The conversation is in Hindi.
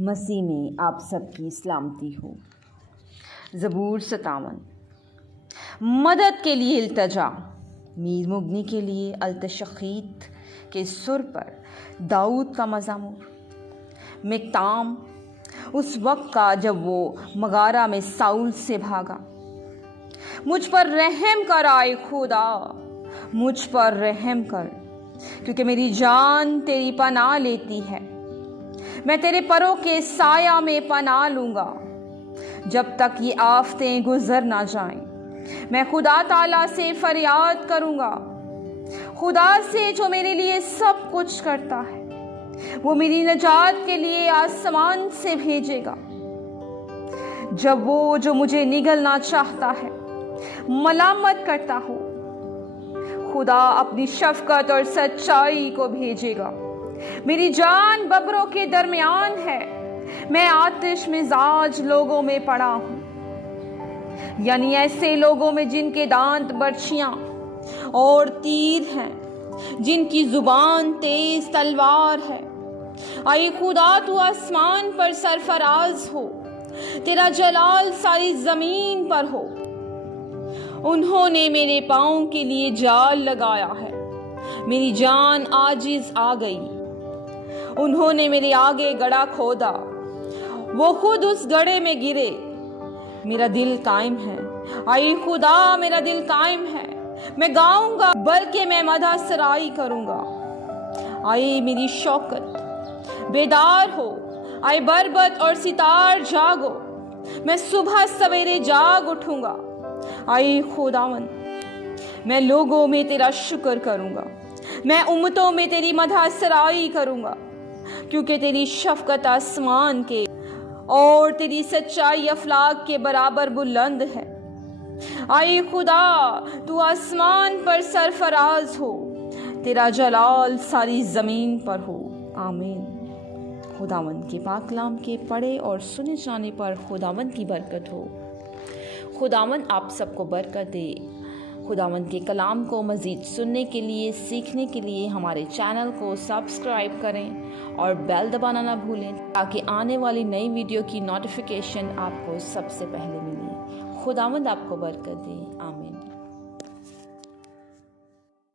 मसीह में आप सबकी सलामती हो। ज़बूर 57। मदद के लिए इल्तजा, मीर मुगनी के लिए अल्तशखीत के सुर पर दाऊद का मज़मूर। मिक्ताम, उस वक्त का जब वो मगारा में साउल से भागा। मुझ पर रहम कर आए खुदा, मुझ पर रहम कर, क्योंकि मेरी जान तेरी पनाह लेती है। मैं तेरे परों के साया में पनाह लूंगा जब तक ये आफतें गुजर ना जाएं। मैं खुदा ताला से फरियाद करूंगा, खुदा से जो मेरे लिए सब कुछ करता है। वो मेरी नजात के लिए आसमान से भेजेगा। जब वो जो मुझे निगलना चाहता है मलामत करता हो, खुदा अपनी शफकत और सच्चाई को भेजेगा। मेरी जान बबरों के दरमियान है, मैं आतिश मिजाज लोगों में पड़ा हूं, यानी ऐसे लोगों में जिनके दांत बर्छियां और तीर हैं, जिनकी जुबान तेज तलवार है। आई खुदा तू आसमान पर सरफराज हो, तेरा जलाल सारी जमीन पर हो। उन्होंने मेरे पांव के लिए जाल लगाया है, मेरी जान आजिज आ गई। उन्होंने मेरे आगे गड्ढा खोदा, वो खुद उस गड्ढे में गिरे। मेरा दिल कायम है, आई खुदा मेरा दिल कायम है। मैं गाऊंगा बल्कि मैं मदा सराई करूंगा। आई मेरी शौकत बेदार हो, आई बरबत और सितार जागो। मैं सुबह सवेरे जाग उठूंगा। आई खुदावन, मैं लोगों में तेरा शुक्र करूंगा, मैं उम्मतों में तेरी मदा सराई करूंगा, क्योंकि तेरी शफकत आसमान के और तेरी सच्चाई अफलाक के बराबर बुलंद है। आई खुदा तू आसमान पर सरफराज हो, तेरा जलाल सारी जमीन पर हो। आमीन। खुदावंद के पाक कलाम के पढ़े और सुने जाने पर खुदावंद की बरकत हो। खुदावंद आप सबको बरकत दे। खुदावंद के कलाम को मज़ीद सुनने के लिए, सीखने के लिए हमारे चैनल को सब्सक्राइब करें और बेल दबाना ना भूलें, ताकि आने वाली नई वीडियो की नोटिफिकेशन आपको सबसे पहले मिले। खुदावंद आपको बरकत दे। आमीन।